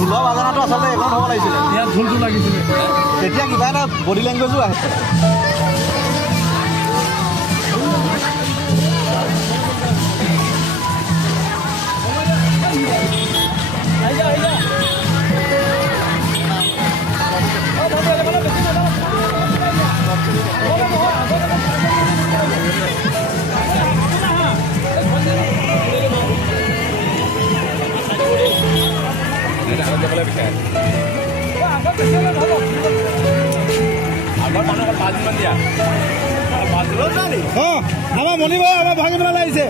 ঢোলৰ বাজনাটো আচলতে এইখন হ'ব লাগিছিলে ইয়াত ঢোলটো লাগিছিলে তেতিয়া কিবা এটা বডি লেংগুৱেজো আহে আমাৰ মণিবাই আমাৰ ভাঙি পেলাই লাগিছে